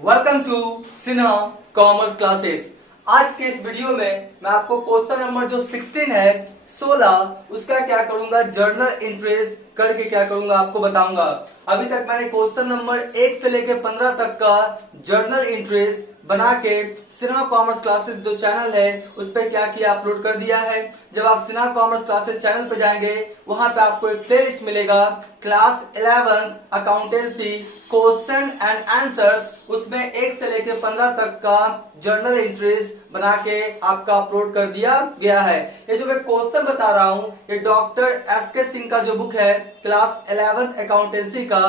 Welcome to Sinha commerce classes. आज के इस वीडियो में मैं आपको क्वेश्चन नंबर जो 16 है 16 उसका क्या करूंगा, जर्नल इंट्रीज करके क्या करूंगा आपको बताऊंगा। अभी तक मैंने क्वेश्चन नंबर 1 से लेके 15 तक का जर्नल इंट्रीज बना के सिन्हा कॉमर्स क्लासेस जो चैनल है उस पर क्या किया, अपलोड कर दिया है। जब आप सिन्हा कॉमर्स क्लासेस चैनल पे जाएंगे वहां पे आपको एक प्लेलिस्ट मिलेगा class 11 accountancy question and answers, उसमें 1 से लेकर 15 तक का जर्नल एंट्रीज बना के आपका अपलोड कर दिया गया है। ये जो मैं क्वेश्चन बता रहा हूँ ये डॉक्टर एस के सिंह का जो बुक है क्लास 11 अकाउंटेंसी का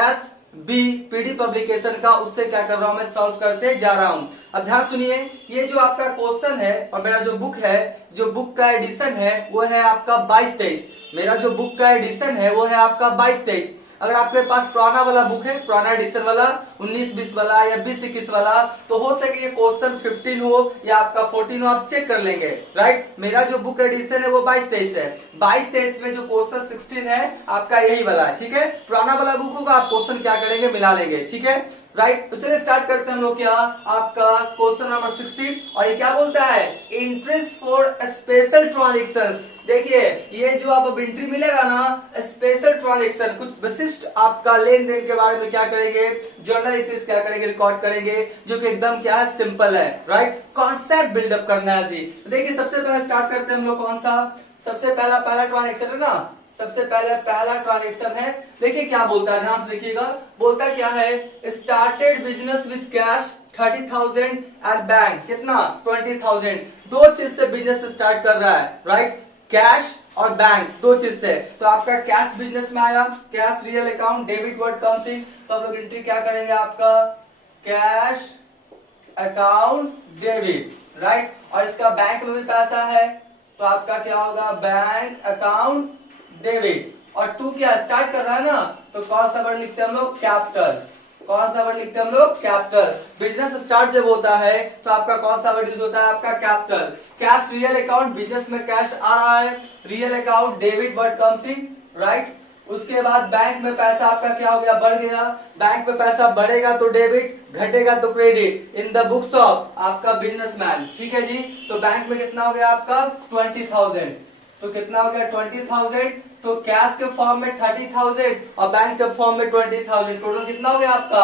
एस बी पीडी पब्लिकेशन का, उससे क्या कर रहा हूं मैं, सॉल्व करते जा रहा हूं। अब ध्यान सुनिए, ये जो आपका क्वेश्चन है और मेरा जो बुक है, जो बुक का एडिशन है वो है आपका 22-23। मेरा जो बुक का एडिशन है वो है आपका 22-23। अगर आपके पास पुराना वाला बुक है, पुराना एडिशन वाला 19-20 वाला या 20-21 वाला, तो हो सके ये क्वेश्चन 15 हो या आपका 14 हो, आप चेक कर लेंगे। राइट, मेरा जो बुक एडिशन है वो 22-23 है। 22-23 में जो क्वेश्चन 16 है आपका यही वाला है। ठीक है, पुराना वाला बुक होगा, आप क्वेश्चन क्या करेंगे, मिला लेंगे। ठीक है, राइट। तो चलिए स्टार्ट करते हैं हम लोग क्या, आपका क्वेश्चन नंबर 16। और ये क्या बोलता है, इंटरेस्ट फॉर स्पेशल ट्रांजेक्शंस। देखिए ये जो आप एंट्री मिलेगा ना, स्पेशल ट्रांजेक्शन, कुछ विशिष्ट आपका लेन देन के बारे में क्या करेंगे, जर्नल एंट्रीज क्या करेंगे, रिकॉर्ड करेंगे, जो कि एकदम क्या है, सिंपल है। राइट, कॉन्सेप्ट बिल्डअप करना है जी। तो देखिए सबसे पहले स्टार्ट करते हैं हम लोग, कौन सा, सबसे पहला ट्रांजेक्शन है ना, सबसे पहले पहला ट्रांजेक्शन है। देखिए क्या बोलता है, ध्यान से देखिएगा, बोलता क्या है, started business with cash 30,000 and bank कितना 20,000। दो चीज से बिजनेस स्टार्ट कर रहा है। राइट, कैश और बैंक, दो चीज से। तो आपका कैश बिजनेस में आया, cash real account, debit word comes in, तो आप लोग एंट्री क्या करेंगे, आपका कैश अकाउंट डेबिट। राइट, और इसका बैंक में भी पैसा है तो आपका क्या होगा, बैंक अकाउंट डेबिट। और टू क्या स्टार्ट कर रहा है ना, तो कौन सा वर्ड लिखते हैं हम लोग, कैपिटल। कौन सा वर्ड लिखते हैं हम लोग, कैपिटल। बिजनेस स्टार्ट जब होता है तो आपका कौन सा वर्ड यूज होता है, आपका capital. Cash real account, business में कैश आ रहा है, real account debit word comes in. Right, उसके बाद बैंक में पैसा आपका क्या हो गया, बढ़ गया। बैंक में पैसा बढ़ेगा तो डेबिट, घटेगा तो credit in the books of आपका बिजनेसमैन। ठीक है जी, तो बैंक में कितना हो गया आपका 20,000, तो कितना हो गया 20,000। तो कैश के फॉर्म में 30,000 और बैंक के फॉर्म में 20,000, टोटल कितना हो गया आपका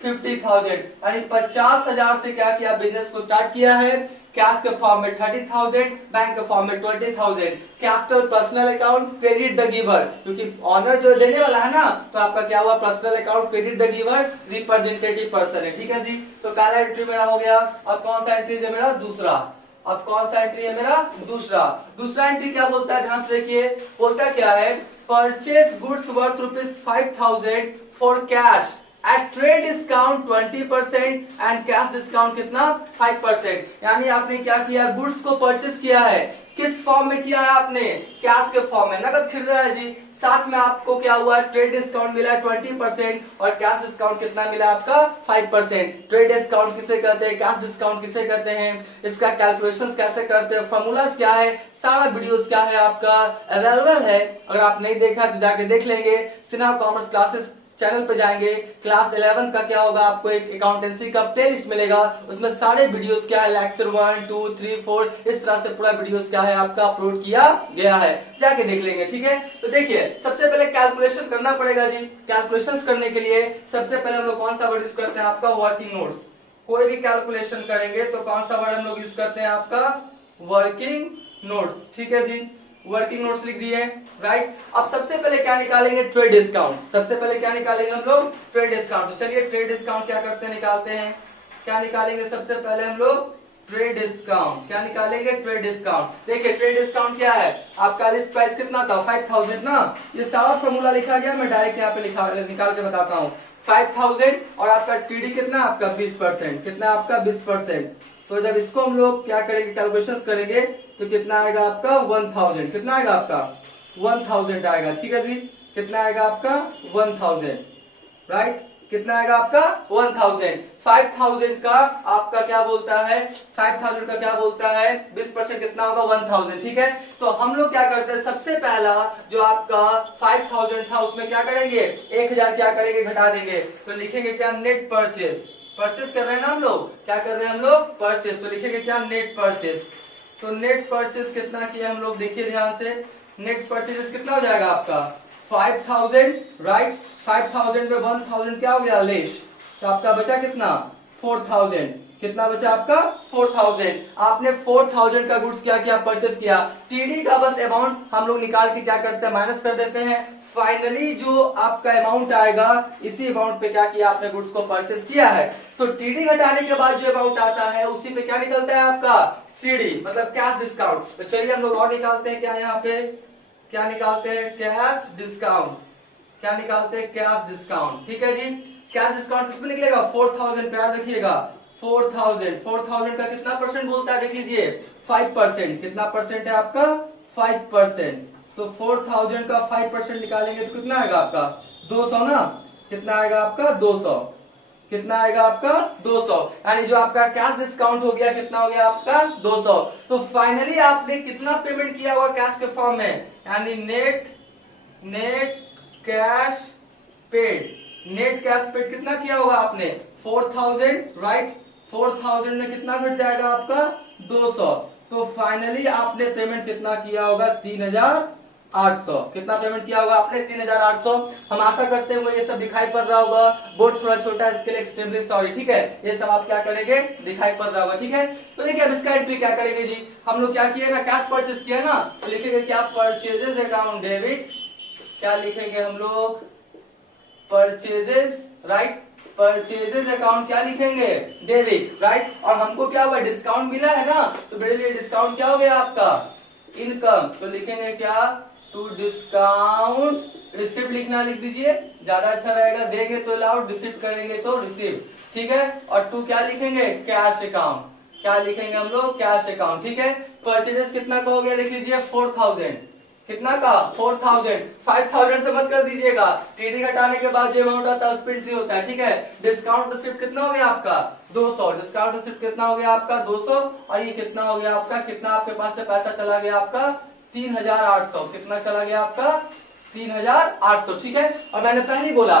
50,000। यानी 50,000 से क्या किया, बिजनेस को स्टार्ट किया है। कैश के फॉर्म में 30,000, बैंक के फॉर्म में 20,000। Capital personal account, credit the giver, क्योंकि ऑनर जो देने वाला है ना, तो आपका क्या हुआ, personal account, credit the giver, representative person है। ठीक है जी, तो पहला एंट्री मेरा हो गया। अब कौन सा एंट्री है मेरा, दूसरा। अब कौन सा एंट्री है मेरा, दूसरा एंट्री क्या बोलता है, ध्यान से देखिए, बोलता क्या है, purchase goods worth ₹5,000 for cash at trade discount 20% and cash discount कितना 5%। यानी आपने क्या किया, गुड्स को परचेस किया है, किस फॉर्म में किया है आपने, कैश के फॉर्म में, नकद खरीदा है जी। साथ में आपको क्या हुआ, ट्रेड डिस्काउंट मिला 20% और कैश डिस्काउंट कितना मिला आपका 5%। ट्रेड डिस्काउंट किसे कहते हैं, कैश डिस्काउंट किसे कहते हैं, इसका कैलकुलेशंस कैसे करते हैं, फॉर्मूलाज क्या है, सारा वीडियोस क्या है आपका अवेलेबल है। अगर आप नहीं देखा तो जाके देख लेंगे, सिन्हा कॉमर्स क्लासेस चैनल पे जाएंगे, क्लास 11 का क्या होगा, आपको एक अकाउंटेंसी का प्लेलिस्ट मिलेगा, उसमें सारे वीडियोस क्या है, लेक्चर 1 2 3 4 इस तरह से पूरा वीडियोस क्या है आपका अपलोड किया गया है, जाके देख लेंगे। ठीक है, तो देखिए सबसे पहले कैलकुलेशन करना पड़ेगा जी। कैलकुलेशन करने के लिए सबसे पहले हम लोग कौन सा वर्ड यूज करते हैं, आपका वर्किंग नोट्स। कोई भी कैलकुलेशन करेंगे तो कौन सा वर्ड हम लोग यूज करते हैं, आपका वर्किंग नोट्स। ठीक है जी, वर्किंग नोट्स लिख दिए। राइट, अब सबसे पहले क्या निकालेंगे, ट्रेड डिस्काउंट। सबसे पहले क्या निकालेंगे हम लोग, ट्रेड डिस्काउंट। तो चलिए ट्रेड डिस्काउंट क्या करते हैं, निकालते हैं। क्या निकालेंगे सबसे पहले हम लोग, ट्रेड डिस्काउंट। क्या निकालेंगे, ट्रेड डिस्काउंट। देखिए ट्रेड डिस्काउंट क्या है, आपका लिस्ट प्राइस कितना था 5,000 ना, ये सारा फॉर्मूला लिखा गया, मैं डायरेक्ट यहाँ पे निकाल के बताता हूँ। 5,000 और आपका टीडी कितना, आपका 20%, कितना आपका 20%। तो जब इसको हम लोग क्या करेंगे, कैलकुलेशन करेंगे, तो कितना आएगा आपका 1,000, कितना आएगा आपका 1,000 आएगा। ठीक है जी, कितना आएगा आपका 1,000। राइट, कितना आएगा आपका 1,000। 5,000 का आपका क्या बोलता है, 5,000 का क्या बोलता है, 20% कितना होगा 1,000। ठीक है, तो हम लोग क्या करते हैं, सबसे पहला जो आपका 5,000 था उसमें क्या करेंगे, 1,000 क्या करेंगे, घटा देंगे। तो लिखेंगे क्या, नेट परचेस। परचेस कर रहे हैं ना हम लोग, क्या कर रहे हैं हम लोग, परचेस। तो लिखेंगे क्या, नेट परचेस। तो नेट परचेस कितना किया हम लोग, देखिए ध्यान से, नेट परचेस कितना हो जाएगा आपका 5000, राइट। 5000 में 1000 क्या हो गया, लेस। तो आपका बचा कितना, 4000। कितना बचा आपका, 4000। आपने 4000 का गुड्स क्या किया, परचेस किया। टीडी का बस अमाउंट हम लोग निकाल के क्या करते हैं, माइनस कर देते हैं। फाइनली जो आपका अमाउंट आएगा, इसी अमाउंट पे क्या किया आपने, गुड्स को परचेस किया है। तो टीडी घटाने के बाद जो अमाउंट आता है उसी पे क्या निकलता है आपका, सीडी, मतलब कैश डिस्काउंट। तो चलिए हम लोग और निकालते हैं, क्या यहाँ पे क्या निकालते हैं, कैश डिस्काउंट। क्या निकालते हैं, कैश डिस्काउंट, ठीक है जी। कैश डिस्काउंट किसमें निकलेगा, 4000 पे, याद रखिएगा 4000 का कितना परसेंट बोलता है, देख लीजिए 5%। कितना परसेंट है आपका, 5%। तो 4000 का 5% निकालेंगे तो कितना आएगा आपका, 200 ना। कितना आएगा आपका, 200। कितना आएगा आपका, 200। यानी जो आपका कैश डिस्काउंट हो गया, कितना हो गया आपका, 200। तो फाइनली आपने कितना पेमेंट किया हुआ कैश के फॉर्म में, यानी net cash paid. Net cash paid कितना किया होगा आपने, 4000, राइट। 4000 में कितना घट जाएगा आपका, 200। तो फाइनली आपने पेमेंट कितना किया होगा, 3800। कितना पेमेंट किया होगा आपने, 3800। हम आशा करते हैं ये सब दिखाई पड़ रहा होगा। बोर्ड थोड़ा छोटा है, इसके लिए एक्सट्रीमली सॉरी, ठीक है। ये सब आप क्या करेंगे, दिखाई पड़ रहा होगा, ठीक है। तो देखिए अब इसका एंट्री क्या करेंगे जी, हम लोग क्या किए ना, कैश परचेस किया ना, तो लिखेंगे क्या, परचेजेस अकाउंट डेबिट। क्या लिखेंगे हम लोग, परचेजेस, राइट। परचेजेस अकाउंट क्या लिखेंगे, डेबिट, राइट। और हमको क्या हुआ, डिस्काउंट मिला है ना, तो बेटे ये डिस्काउंट क्या हो गया आपका, इनकम। तो लिखेंगे क्या, टू डिस्काउंट रिसिप्ट लिखना, लिख दीजिए, ज्यादा अच्छा रहेगा। देंगे तो अलाउड, रिसिप्ट करेंगे तो रिसिप्ट, ठीक है। और टू क्या लिखेंगे, कैश अकाउंट। क्या लिखेंगे हम लोग, कैश अकाउंट, ठीक है। परचेजेस कितना का हो गया, देख लीजिए 4000। कितना का, 4000। 5000 से मत कर दीजिएगा, टीडी घटाने के बाद जो अमाउंट आता है उस पर एंट्री होता है, ठीक है। डिस्काउंट रिसिप्ट कितना हो गया आपका, 200। डिस्काउंट रिसिप्ट कितना हो गया आपका, 200। और ये कितना हो गया आपका, कितना आपके पास से पैसा चला गया आपका, 3800। कितना चला गया आपका, 3800, ठीक है। और मैंने पहले ही बोला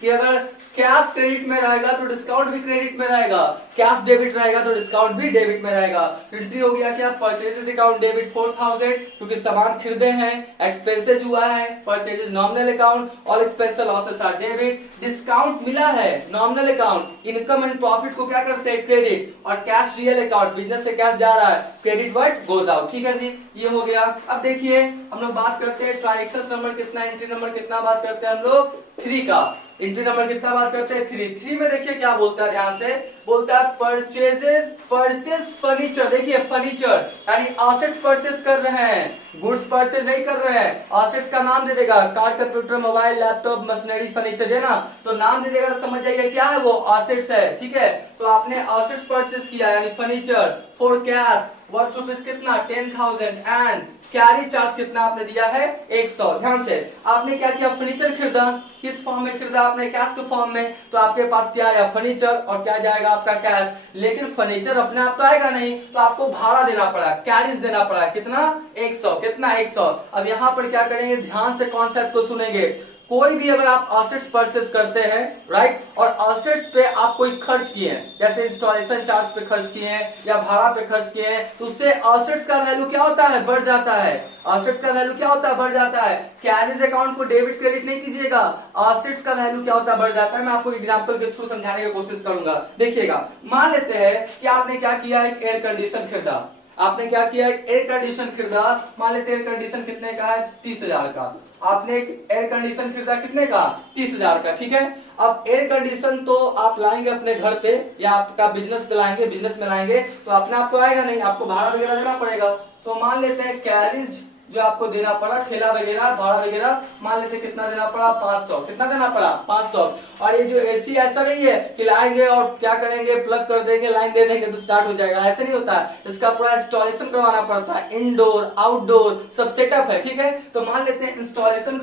कि अगर कैश क्रेडिट में रहेगा तो डिस्काउंट भी क्रेडिट में रहेगा, कैश डेबिट रहेगा तो डिस्काउंट भी डेबिट में रहेगा। एंट्री हो गया क्या, परचेजेस अकाउंट डेबिट 4000, क्योंकि सामान खरीदे हैं, एक्सपेंसेस हुआ है, purchases nominal account, all expenses losses are debit. Discount मिला है, nominal account, income and profit को क्या करते हैं, क्रेडिट। और कैश रियल अकाउंट, बिजनेस से कैश जा रहा है, क्रेडिट वर्ड गोज आउट, ठीक है जी। ये हो गया। अब देखिए हम लोग बात करते हैं ट्रांजेक्शन नंबर कितना, एंट्री नंबर कितना बात करते हैं हम लोग, 3 का। एंट्री नंबर कितना बात करते हैं, 3 में देखिए क्या बोलता है, ध्यान से बोलता है परचेजेस, परचेज फर्नीचर। देखिए फर्नीचर यानी एसेट्स परचेज कर रहे हैं, गुड्स परचेज नहीं कर रहे हैं। एसेट्स का नाम दे देगा, car, computer, mobile, laptop, machinery, furniture है ना, तो नाम दे देगा तो समझ जाइए क्या है वो, एसेट्स है, ठीक है। तो आपने एसेट्स परचेज किया यानी furniture for cash, worth rupees कितना, 10,000। एंड कैरी चार्ज कितना आपने दिया है, 100। ध्यान से, आपने क्या किया, फर्नीचर खरीदा, किस फॉर्म में खरीदा आपने, कैश के फॉर्म में। तो आपके पास क्या आया, फर्नीचर, और क्या जाएगा आपका कैश। लेकिन फर्नीचर अपने आप तो आएगा नहीं, तो आपको भाड़ा देना पड़ा, कैरिज देना पड़ा, कितना, 100। कितना, 100। अब यहाँ पर क्या करेंगे, ध्यान से कॉन्सेप्ट को सुनेंगे। कोई भी अगर आप एसेट्स परचेस करते हैं, राइट, और एसेट्स पे आप कोई खर्च किए हैं, जैसे इंस्टॉलेशन चार्ज पे खर्च किए हैं या भाड़ा पे खर्च किए हैं, तो उससे एसेट्स का वैल्यू क्या होता है, बढ़ जाता है। एसेट्स का वैल्यू क्या होता है, बढ़ जाता है। कैरिज अकाउंट को डेबिट क्रेडिट नहीं कीजिएगा, एसेट्स का वैल्यू क्या होता है, बढ़ जाता है। मैं आपको एग्जांपल के थ्रू समझाने की कोशिश करूंगा, देखिएगा। मान लेते हैं कि आपने क्या किया, एक एयर कंडीशन खरीदा। आपने क्या किया, एक एयर कंडीशन खरीदा, मान लेते हैं एयर कंडीशन कितने का है, 30,000 का। आपने एक एयर कंडीशन खरीदा कितने का, 30,000 का, ठीक है। अब एयर कंडीशन तो आप लाएंगे अपने घर पे या आपका बिजनेस पे लाएंगे, बिजनेस में लाएंगे तो अपने आप तो आएगा नहीं, आपको भाड़ा वगैरह देना पड़ेगा। तो मान लेते हैं कैरिज जो आपको देना पड़ा, ठेला वगैरह, भाड़ा वगैरह, मान लेते कितना देना पड़ा, 500। कितना देना पड़ा, 500। और ये जो एसी ऐसा नहीं है कि लाएंगे और क्या करेंगे, प्लग कर देंगे, लाइन दे देंगे तो स्टार्ट हो जाएगा, ऐसे नहीं होता है। इसका पूरा इंस्टॉलेशन करवाना पड़ता है, इंडोर आउटडोर सब सेटअप है, ठीक है। तो मान लेते हैं इंस्टॉलेशन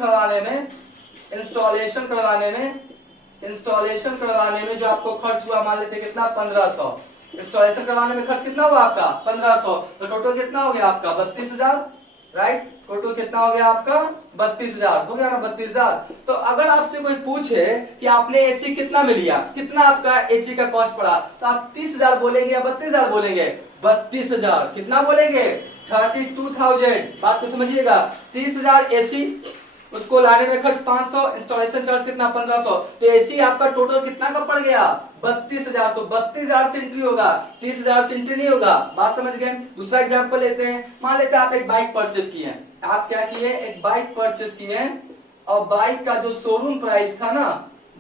करवाने में जो आपको खर्च हुआ, मान लेते कितना, 1500। इंस्टॉलेशन करवाने में खर्च कितना हुआ आपका, 1500। तो टोटल कितना हो गया आपका, 32,000, राइट। टोटल कितना हो गया आपका 32,000 हो गया ना 32,000। तो अगर आपसे कोई पूछे कि आपने एसी कितना में लिया, कितना आपका एसी का कॉस्ट पड़ा, तो आप 30,000 बोलेंगे या 32,000 बोलेंगे? 32,000। कितना बोलेंगे? 32,000। बात को समझिएगा। 30,000 एसी, उसको लाने में खर्च 500, इंस्टॉलेशन चार्ज कितना 1500, तो एसी आपका टोटल कितना का पड़ गया 32,000। तो 32,000 से एंट्री होगा, 30,000 से एंट्री नहीं होगा। बात समझ गए? दूसरा एग्जांपल लेते हैं। मान लेते हैं आप एक बाइक परचेस किए हैं। आप क्या किए? एक बाइक परचेस किए हैं और बाइक का जो शोरूम प्राइस था ना,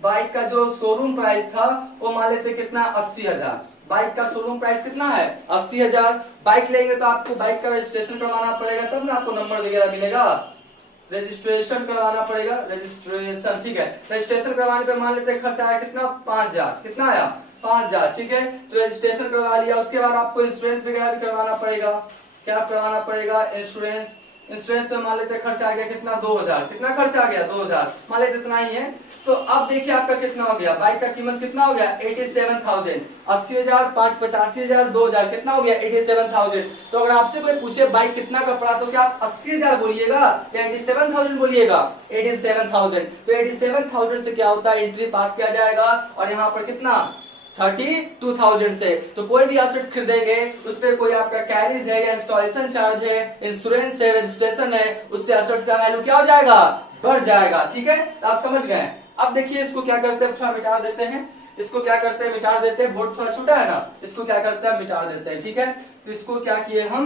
बाइक का जो शोरूम प्राइस था वो मान लेते कितना 80,000। बाइक का शोरूम प्राइस कितना है 80,000। बाइक लेंगे तो आपको बाइक का रजिस्ट्रेशन करवाना पड़ेगा, तब ना आपको नंबर वगैरह मिलेगा। रजिस्ट्रेशन करवाना पड़ेगा, रजिस्ट्रेशन, ठीक है। रजिस्ट्रेशन करवाने पे मान लेते हैं खर्चा आया कितना 5,000। कितना आया 5,000, ठीक है। तो रजिस्ट्रेशन करवा लिया, उसके बाद आपको इंश्योरेंस वगैरह भी करवाना पड़ेगा। क्या करवाना पड़ेगा? इंश्योरेंस। इंश्योरेंस पे मान लेते खर्चा आ गया कितना 2,000। कितना खर्चा आ गया 2,000, मान लेते इतना ही है। तो अब देखिए आपका कितना हो गया, बाइक का कीमत कितना हो गया 87,000। 80,000, 5, 85,000, 2,000, कितना हो गया 87,000। तो अगर आपसे कोई पूछे बाइक कितना का पड़ा, तो क्या आप 80,000 बोलिएगा या 87,000 बोलिएगा? 87,000। तो 87,000 से क्या होता है, एंट्री पास किया जाएगा। और यहाँ पर कितना 32,000 से। तो कोई भी एसेट्स खरीदेंगे उस पर कोई आपका कैरिज है या इंस्टॉलेशन चार्ज है, इंश्योरेंस है, रजिस्ट्रेशन है, उससे एसेट्स का वैल्यू क्या हो जाएगा, बढ़ जाएगा। ठीक है, तो आप समझ गए। अब देखिए इसको क्या करते हैं, थोड़ा मिटा देते हैं। इसको क्या करते हैं, मिटा देते हैं। बोर्ड थोड़ा छोटा है ना, इसको क्या करते हैं, मिटा देते हैं। ठीक है, तो इसको क्या किए हम,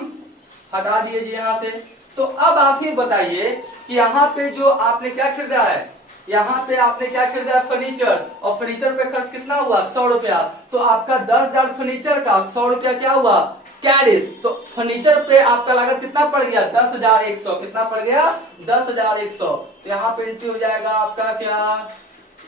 हटा दिए जी यहाँ से। तो अब आप ही बताइए कि यहाँ पे जो आपने क्या खरीदा है, यहाँ पे आपने क्या खरीदा है, फर्नीचर। और फर्नीचर पे खर्च कितना हुआ 100 रुपया। तो आपका 10,000 फर्नीचर का 100 रुपया क्या हुआ कैरिज। तो फर्नीचर पे आपका लागत कितना पड़ गया 10,100। कितना पड़ गया 10,100। तो यहाँ पे एंट्री हो जाएगा आपका क्या,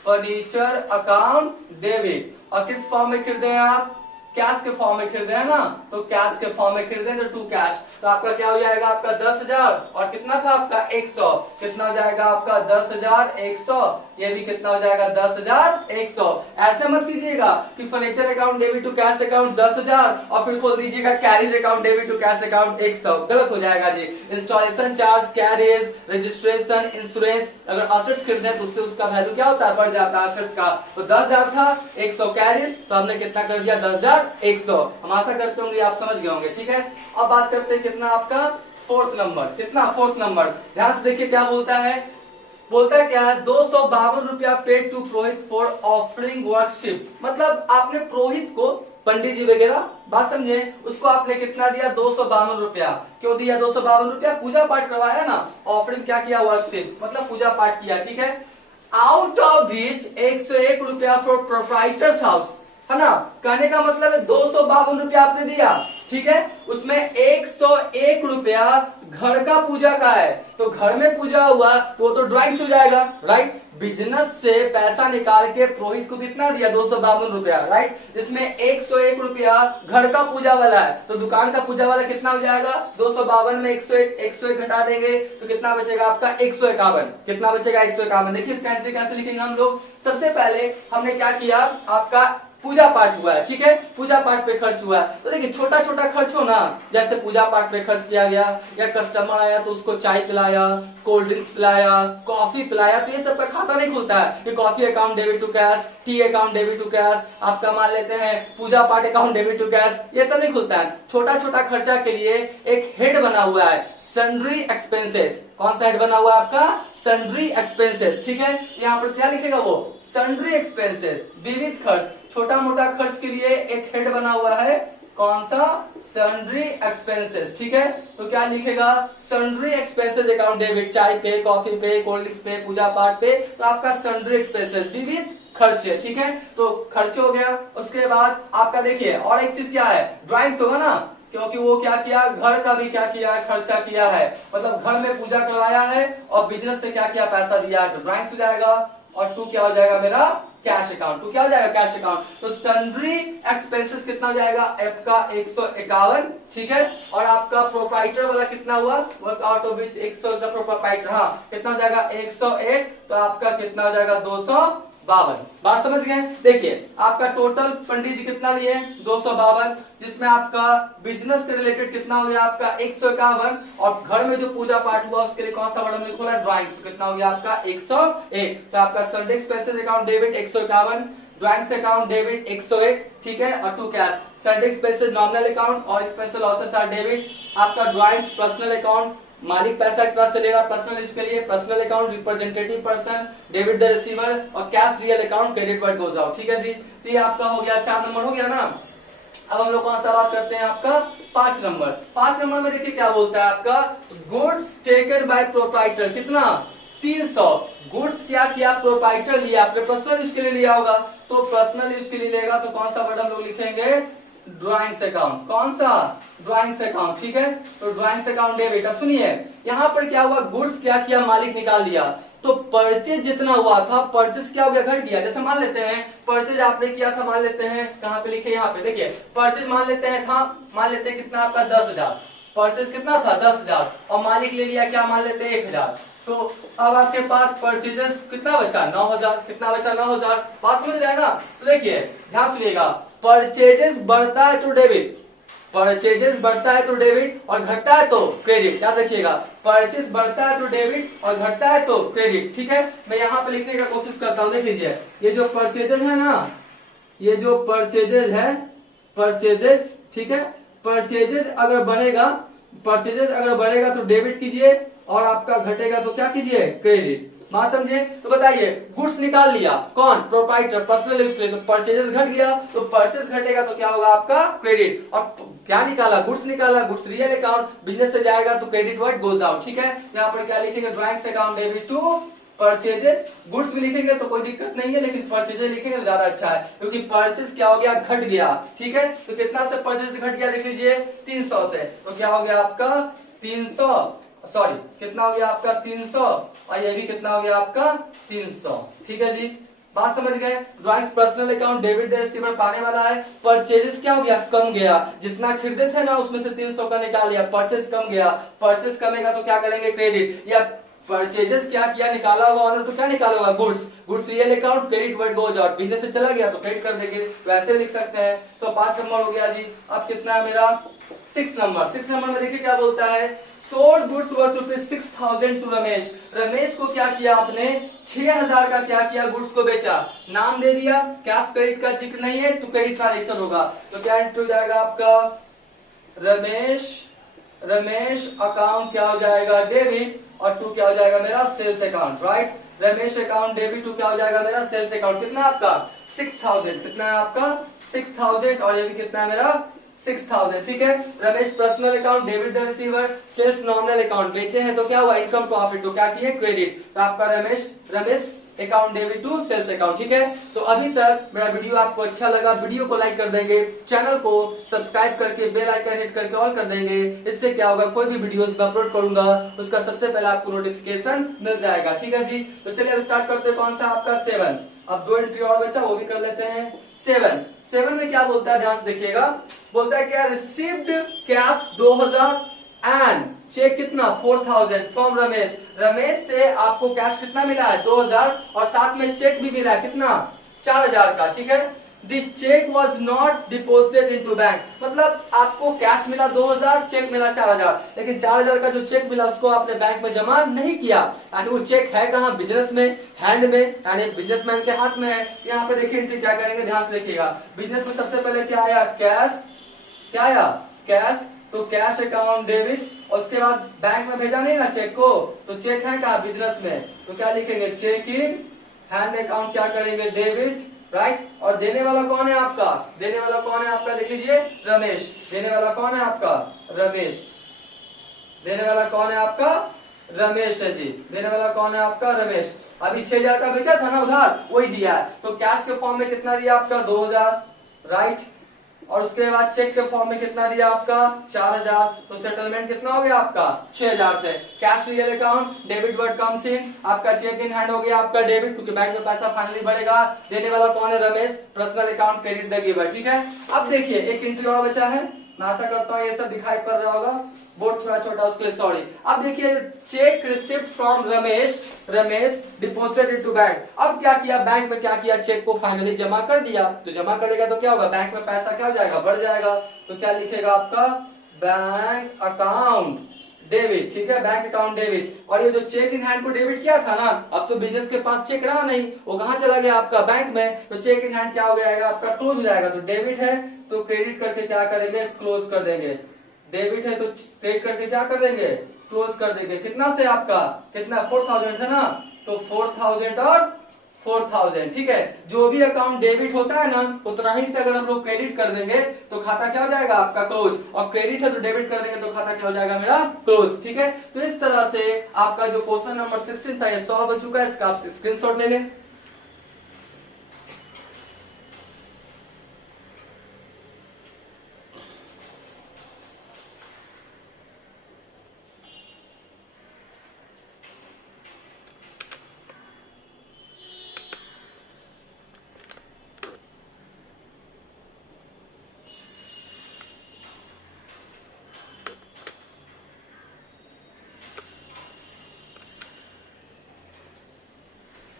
फर्नीचर अकाउंट डेबिट। और किस फॉर्म में खरीदे हैं आप, कैश के फॉर्म में खरीदे हैं ना, तो कैश के फॉर्म में खरीदे तो टू कैश। तो आपका क्या हो जाएगा, आपका 10,000 और कितना था आपका 100। कितना हो जाएगा आपका 10,100। ये भी कितना हो जाएगा 10,100। ऐसे मत कीजिएगा कि furniture account debit to cash account 10,000 और फिर खोल दीजिएगा carriage account debit to cash account 100। गलत हो जाएगा जी। Installation charge, carriage, registration, insurance, अगर एसेट्स खरीदे तो उससे उसका वैल्यू क्या होता है, बढ़ जाता है एसेट्स का। तो 10,000 था, 100 कैरिज, तो हमने कितना कर दिया 10,100। हम आशा करते होंगे आप समझ गए होंगे। ठीक है, अब बात करते हैं कितना आपका फोर्थ नंबर। कितना फोर्थ नंबर, ध्यान से देखिए क्या बोलता है। बोलता है क्या है, 252 रुपया paid to purohit for offering worship. मतलब आपने पुरोहित को, पंडित जी वगैरह, बात समझे, उसको आपने कितना दिया 252 रुपया। क्यों दिया 252 रुपया, पूजा पाठ करवाया ना। ऑफरिंग क्या किया, वर्कशिप, मतलब पूजा पाठ किया। ठीक है, आउट ऑफ विच 101 रुपया फॉर प्रोप्राइटर्स हाउस, है ना। कहने का मतलब है 252 रुपया आपने दिया, ठीक है, उसमें 101 रुपया घर का पूजा का है। तो घर में पूजा हुआ तो वो तो ड्राइंग हो जाएगा, राइट। बिजनेस से पैसा निकाल के पुरोहित को कितना दिया 252 रुपया, राइट। इसमें 101 रुपया घर का पूजा वाला है, तो दुकान का पूजा वाला कितना हो जाएगा 252 में 101 घटा देंगे तो कितना बचेगा आपका 151। कितना बचेगा 151। देखिए इसका एंट्री कैसे लिखेंगे हम लोग। सबसे पहले हमने क्या किया, आपका पूजा पाठ हुआ है, ठीक है, पूजा पाठ पे खर्च हुआ है। तो देखिए छोटा छोटा खर्च हो ना, जैसे पूजा पाठ पे खर्च किया गया, या कस्टमर आया तो उसको चाय पिलाया, कोल्ड ड्रिंक्स पिलाया, कॉफी पिलाया, तो ये सब का खाता नहीं खुलता है कि coffee account debit to cash, tea account debit to cash, आपका मान लेते हैं पूजा पाठ अकाउंट डेबिट टू कैश, ये सब नहीं खुलता है। छोटा छोटा खर्चा के लिए एक हेड बना हुआ है, सन्ड्री एक्सपेंसेस। कौन सा हेड बना हुआ है आपका, सन्ड्री एक्सपेंसेस। ठीक है, यहाँ पर क्या लिखेगा वो, सन्ड्री एक्सपेंसेस, विविध खर्च। छोटा मोटा खर्च के लिए एक हेड बना हुआ है, कौन सा, सन्ड्री एक्सपेंसेस। ठीक है, तो क्या लिखेगा, सन्ड्री एक्सपेंसेस अकाउंट डेबिट, चाय पे, कॉफी पे, कोल्ड ड्रिंक्स पे, पूजा पाठ पे, तो आपका सन्ड्री एक्सपेंसेस विविध खर्च है। ठीक है, तो खर्च हो गया। उसके बाद आपका देखिए और एक चीज क्या है, ड्राइंग्स होगा ना, क्योंकि वो क्या किया, घर का भी क्या किया है, खर्चा किया है, मतलब घर में पूजा करवाया है और बिजनेस से क्या किया, पैसा दिया है, तो ड्राइंग्स हो जाएगा। और टू क्या हो जाएगा मेरा, कैश अकाउंट। टू क्या हो जाएगा, कैश अकाउंट। तो सन्ड्री एक्सपेंसेस कितना हो जाएगा आपका 151। ठीक है, और आपका प्रोप्राइटर वाला कितना हुआ, वर्क आउट ऑफ विच 100 का प्रोप्राइटर, हाँ कितना हो जाएगा 101। तो आपका कितना हो जाएगा 52। बात समझ गए। देखिए आपका टोटल पंडित जी कितना लिए 252, जिसमें आपका बिजनेस से रिलेटेड कितना हो गया आपका 151, और घर में जो पूजा पाठ हुआ उसके लिए कौन सा वर्ड हमने खोला ड्राइंग्स, तो कितना हो गया आपका 101। तो आपका sundry expenses account debit 151, drawings account debit 101, ठीक है। और to cash sundry expenses nominal account और स्पेशल लॉसेस आर डेबिट। आपका ड्राइंग्स पर्सनल अकाउंट, मालिक पैसा ट्रस्ट से ले रहा पर्सनल यूज के लिए, personal account representative person debit the receiver, और cash real account credit what goes out, ठीक है जी। तो ये आपका हो गया 4 नंबर हो गया ना। अब हम लोग कौन सा बात करते हैं आपका 5 नंबर। 5 नंबर में देखिए क्या बोलता है आपका गुड्स टेकन बाय प्रोप्राइटर, कितना 300 गुड्स क्या किया प्रोप्राइटर लिया, आपने पर्सनल यूज के लिए लिया होगा, तो पर्सनल यूज के लिए लेगा तो कौन सा वर्ड हम लोग लिखेंगे ड्राइंग्स अकाउंट, कौन सा ड्राइंग्स अकाउंट, ठीक है। तो ड्राइंग्स अकाउंट डेबिट। अब सुनिए यहाँ पर क्या हुआ गुड्स क्या किया मालिक निकाल दिया, तो परचेज जितना हुआ था परचेज क्या हो गया घट गया। जैसे मान लेते हैं परचेज आपने किया था, मान लेते हैं कहाँ पे लिखे यहाँ पे देखिए परचेज मान लेते हैं था, मान लेते हैं कितना आपका 10,000, परचेज कितना था 10,000 और मालिक ले लिया क्या मान लेते हैं 1,000, तो अब आपके पास परचेजेस कितना बचा 9,000, कितना बचा 9,000। बात समझ रहे हैं ना। तो देखिए ध्यान सुनिएगा परचेजेस बढ़ता है तो डेबिट, परचेजेस बढ़ता है तो डेबिट और घटता है तो क्रेडिट, याद रखिएगा परचेज बढ़ता है तो डेबिट और घटता है तो क्रेडिट, ठीक है। मैं यहाँ पे लिखने का कोशिश करता हूँ, देख लीजिए ये जो परचेजेस है ना, ये जो परचेजेस है परचेजेस, ठीक है, परचेजेस अगर बढ़ेगा, परचेजेस अगर बढ़ेगा तो डेबिट कीजिए और आपका घटेगा तो क्या कीजिए क्रेडिट। बात समझे। तो बताइए गुड्स निकाल लिया कौन प्रोप्राइटर पर्सनल यूज के लिए, तो परचेजेस घट गया, तो परचेज घटेगा तो क्या होगा आपका क्रेडिट, और क्या निकाला गुड्स निकाला, गुड्स रियल अकाउंट बिजनेस से जाएगा तो क्रेडिट वर्ड गोज आउट, ठीक है। यहाँ पर क्या लिखेंगे drawings account debit to purchases, goods भी लिखेंगे तो कोई दिक्कत नहीं है, लेकिन परचेजेस लिखेंगे तो ज्यादा अच्छा है क्योंकि परचेज क्या हो गया घट गया, ठीक है। तो कितना से परचेज घट गया लिख लीजिए 300 से, तो क्या हो गया आपका 300, सॉरी कितना हो गया आपका 300, और ये भी कितना हो गया आपका 300, ठीक है जी। बात समझ गए। Drawings personal account debit the receiver पाने वाला है, परचेजेस क्या हो गया कम गया, जितना खरीदे थे ना उसमें से 300 का निकाल लिया, परचेज कम गया, परचेज कमेगा तो क्या करेंगे क्रेडिट, या परचेजेस क्या किया निकाला होगा ऑनर तो क्या निकाला होगा goods, goods real account credit what goes out, business से चला गया तो क्रेडिट कर देंगे, वैसे लिख सकते हैं। तो 5 नंबर हो गया जी। अब कितना है मेरा 6 नंबर। 6 नंबर में देखिए क्या बोलता है sold goods worth rupees 6,000 to Ramesh, Ramesh को क्या किया आपने 6,000 का क्या किया गुड्स को बेचा, नाम दे दिया, कैश क्रेडिट का जिक्र नहीं है तो क्रेडिट ट्रांजेक्शन होगा, तो क्या हो जाएगा आपका रमेश, रमेश अकाउंट क्या हो जाएगा डेबिट, और टू क्या हो जाएगा मेरा sales account, right. Ramesh account debit to क्या हो जाएगा मेरा सेल्स अकाउंट, कितना आपका 6,000, कितना है आपका 6,000, और ये भी कितना है मेरा 6,000, ठीक है। Ramesh personal account debit the receiver, sales nominal account बेचे हैं तो क्या हुआ इनकम प्रॉफिट, तो क्या किए क्रेडिट, तो आपका Ramesh Ramesh account debit to sales account, ठीक है। तो अभी तक मेरा वीडियो आपको अच्छा लगा, वीडियो को लाइक कर देंगे, चैनल को सब्सक्राइब करके बेल आइकन हिट करके ऑल कर देंगे, इससे क्या होगा कोई भी वीडियोस मैं अपलोड करूंगा उसका सबसे पहले आपको नोटिफिकेशन मिल जाएगा, ठीक है जी। तो चलिए अब स्टार्ट करते हैं कौन सा आपका 7। अब 2 एंट्री और बचा वो भी कर लेते हैं। 7 में क्या बोलता है ध्यान से देखिएगा, बोलता है क्या रिसीव्ड कैश 2,000 एंड चेक कितना 4,000 फ्रॉम रमेश, रमेश से आपको कैश कितना मिला है 2,000 और साथ में चेक भी मिला है कितना 4,000 का, ठीक है। The cheque was not deposited into bank, मतलब आपको कैश मिला 2,000 चेक मिला 4,000, लेकिन 4,000 का जो चेक मिला उसको आपने बैंक में जमा नहीं किया, यानी वो चेक है कहाँ बिजनेस में हैंड में, यानी बिजनेसमैन के हाथ में है। यहाँ पे देखिए एंट्री क्या करेंगे ध्यान से देखिएगा, बिजनेस में सबसे पहले क्या आया कैश, क्या आया कैश, तो कैश अकाउंट डेबिट, और उसके बाद बैंक में भेजा नहीं ना चेक को, तो चेक है कहाँ बिजनेस में, तो क्या लिखेंगे चेक इन हैंड अकाउंट क्या करेंगे डेबिट, राइट। और देने वाला कौन है आपका, देने वाला कौन है आपका लिख लीजिए रमेश, देने वाला कौन है आपका रमेश, देने वाला कौन है आपका रमेश है जी, देने वाला कौन है आपका रमेश। अभी 6,000 का बेचा था ना उधार वही दिया है, तो कैश के फॉर्म में कितना दिया आपका 2,000, राइट, और उसके बाद चेक के फॉर्म में कितना दिया आपका 4,000, तो सेटलमेंट कितना हो गया आपका 6,000 से। Cash real account debit word comes in, आपका चेक इन हैंड हो गया आपका डेबिट क्योंकि बैंक में पैसा फाइनली बढ़ेगा, देने वाला कौन है Ramesh, personal account credit the giver, ठीक है। अब देखिए एक एंट्री और बचा है, मैं आशा करता हूँ ये सब दिखाई पड़ रहा होगा, बोर्ड थोड़ा छोटा उसके लिए सॉरी। अब देखिए cheque receipt from Ramesh deposited into bank. अब क्या किया, बैंक में क्या किया, चेक को फाइनली जमा कर दिया। तो जमा करेगा तो क्या होगा, बैंक में पैसा क्या हो जाएगा, बढ़ जाएगा। तो क्या लिखेगा आपका, बैंक अकाउंट डेबिट, ठीक है, बैंक अकाउंट डेबिट। और ये जो चेक इन हैंड को डेबिट किया था ना, अब तो बिजनेस के पास चेक रहा नहीं, वो कहां चला गया आपका, बैंक में। तो चेक इन हैंड क्या हो जाएगा आपका, क्लोज हो जाएगा। तो डेबिट है तो क्रेडिट करके क्या करेंगे, क्लोज कर देंगे। डेबिट है तो क्रेडिट करके क्या कर देंगे, क्लोज कर देंगे। कितना से आपका, कितना 4000 है ना, तो 4000 और 4000, ठीक है। जो भी अकाउंट डेबिट होता है ना, उतना ही से अगर हम लोग क्रेडिट कर देंगे तो खाता क्या हो जाएगा आपका, क्लोज। और क्रेडिट है तो डेबिट कर देंगे तो खाता क्या हो जाएगा मेरा, क्लोज, ठीक है। तो इस तरह से आपका जो क्वेश्चन नंबर 16 था ये सॉल्व हो चुका है। इसका आप स्क्रीनशॉट ले लें।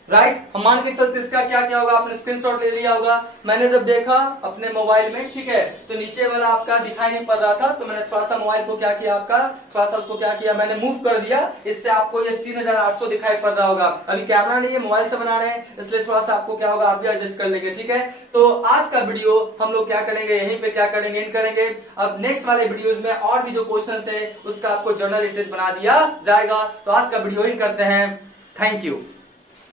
राइट, हम मान के चलते इसका क्या क्या होगा, आपने स्क्रीनशॉट ले लिया होगा। मैंने जब देखा अपने मोबाइल में, ठीक है, तो नीचे वाला आपका दिखाई नहीं पड़ रहा था, तो मैंने थोड़ा सा मोबाइल को क्या किया आपका, थोड़ा सा उसको क्या किया, मैंने मूव कर दिया। इससे आपको ये 3800 दिखाई पड़ रहा होगा। अभी कैमरा नहीं है, मोबाइल से बना रहे हैं, इसलिए थोड़ा सा आपको क्या होगा, आप भी एडजस्ट कर लेंगे, ठीक है। तो आज का वीडियो हम लोग क्या करेंगे, यहीं पे क्या करेंगे, एंड करेंगे। अब नेक्स्ट वाले वीडियोज में और भी जो क्वेश्चन है उसका आपको जर्नल एंट्रीज बना दिया जाएगा। तो आज का वीडियो एंड करते हैं। Thank you.